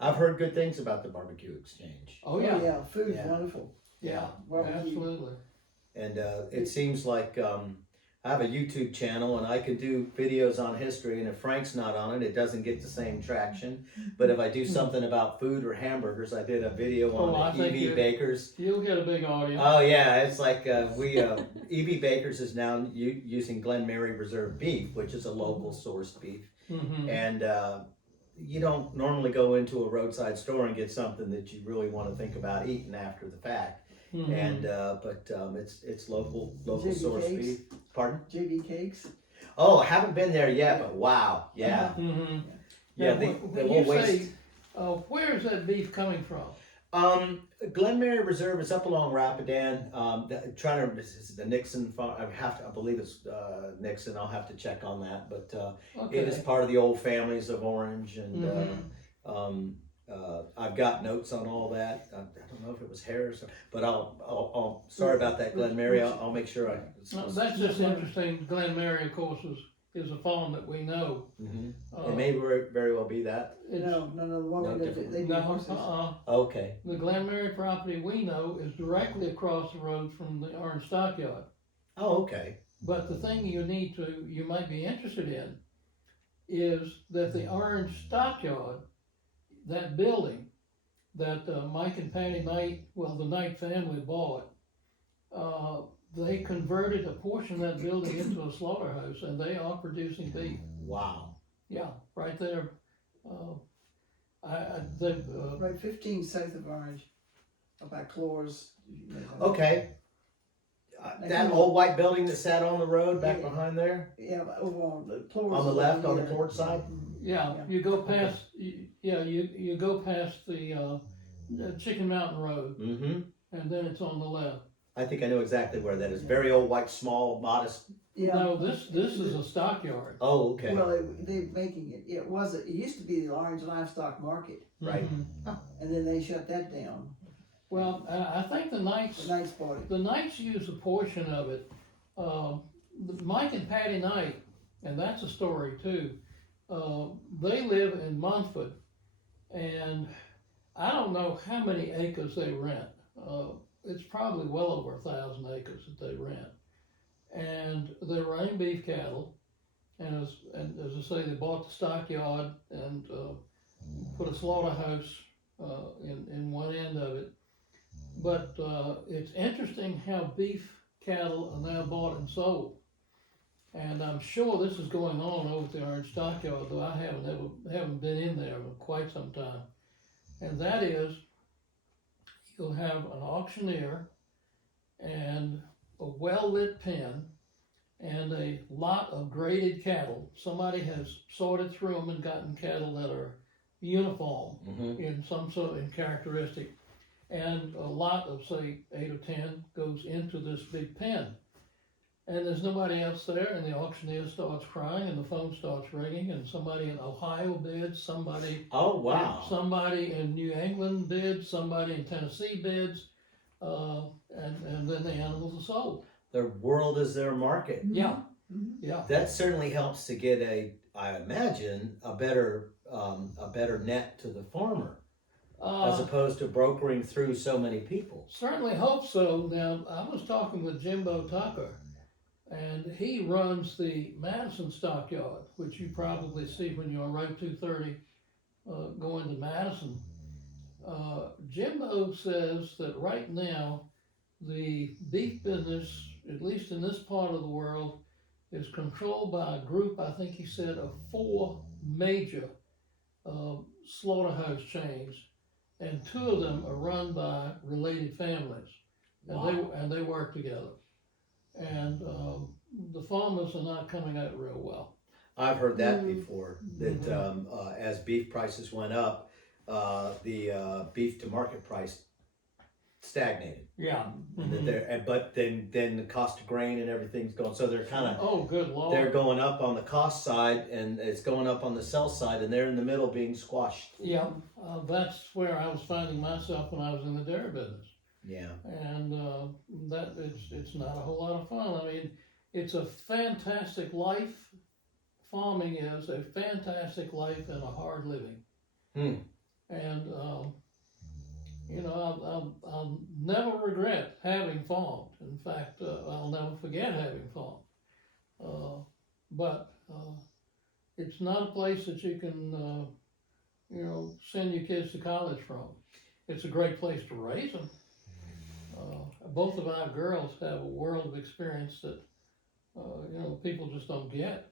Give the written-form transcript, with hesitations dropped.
I've heard good things about the barbecue exchange. Oh yeah, yeah, food's Yeah. wonderful. yeah, Barbecue. absolutely. And it seems like I have a YouTube channel and I can do videos on history, and if Frank's not on it, it doesn't get the same traction. But if I do something about food or hamburgers, I did a video Oh, I on think EV Bakers. You'll get a big audience. Oh yeah, it's like EV Bakers is now using Glenmary Reserve beef, which is a local sourced beef, Mm-hmm. and you don't normally go into a roadside store and get something that you really want to think about eating after the fact. Mm-hmm. And but it's local JB source Cakes. beef. Pardon? JB Cakes. Oh, I haven't been there yet, but wow, yeah, Mm-hmm. yeah. Now, They when won't you waste. say, where is that beef coming from? Glenmary Reserve is up along Rapidan. Trying to this is the Nixon farm. I believe it's Nixon. I'll have to check on that, but Okay. it is part of the old families of Orange, and Mhm. I've got notes on all that. I don't know if it was Harris, but I'll sorry about that, Glenmary. I'll make sure I. No, that's just interesting. Glenmary, of course, is a farm that we know. Mhm. Uh, It may very well be that. it's, No, the one No, that different. they do no, horses. Okay. the Glenmary property we know is directly across the road from the Orange Stockyard. Oh, okay. But the thing you might be interested in is that the Orange Stockyard, that building that Mike and Patty Knight, well, the Knight family bought, they converted a portion of that building into a slaughterhouse, and they are producing beef. Wow. Yeah, right there. They've, Right, 15 south of Orange, about Clores. Okay. That old white building that sat on the road back Yeah. behind there, Yeah, but over on the Clores. on the is left, on the here. port side. yeah, Yeah. you go past, you go past the Chicken Mountain Road, Mm-hmm. and then it's on the left. I think I know exactly where that is. Very old, white, small, modest. Yeah. No, this is a stockyard. Oh, okay. Well, they're making it. It used to be the Orange Livestock Market, Right. Mhm. and then they shut that down. Well, I think the Knights, The Knights bought it. the Knights use a portion of it. Mike and Patty Knight, and that's a story too. They live in Montford, and I don't know how many acres they rent. It's probably well over 1,000 acres that they rent, and they raise beef cattle. And as I say, they bought the stockyard and put a slaughterhouse in one end of it. But it's interesting how beef cattle are now bought and sold. And I'm sure this is going on over at the Orange Stockyard, though I haven't been in there in quite some time. And that is, you'll have an auctioneer and a well-lit pen and a lot of graded cattle. Somebody has sorted through them and gotten cattle that are uniform Mm-hmm. in some sort of characteristic. And a lot of, say, 8 or 10 goes into this big pen. And there's nobody else there, and the auctioneer starts crying, and the phone starts ringing, and somebody in Ohio bids, somebody Oh, wow. somebody in New England bids, somebody in Tennessee bids, and then the animals are sold. Their world is their market. Yeah, Mhm. yeah. That certainly helps to get I imagine, a better net to the farmer, as opposed to brokering through so many people. Certainly hope so. Now, I was talking with Jimbo Tucker, and he runs the Madison Stockyard, which you probably see when you're on Route 230 going to Madison. Jimbo says that right now, the beef business, at least in this part of the world, is controlled by a group, I think he said, of 4 major slaughterhouse chains, and 2 of them are run by related families, and they work together. And the farmers are not coming out real well. I've heard that before, that as beef prices went up, the beef to market price stagnated. Yeah. And that but then the cost of grain and everything's going, so they're kind of, Oh, good Lord. they're going up on the cost side and it's going up on the sell side, and they're in the middle being squashed. Yeah, that's where I was finding myself when I was in the dairy business. Yeah. And that it's not a whole lot of fun. I mean, it's a fantastic life. Farming is a fantastic life and a hard living. Hmm. And, I'll never regret having farmed. In fact, I'll never forget having farmed. But it's not a place that you can, send your kids to college from. It's a great place to raise them. Both of our girls have a world of experience that, people just don't get.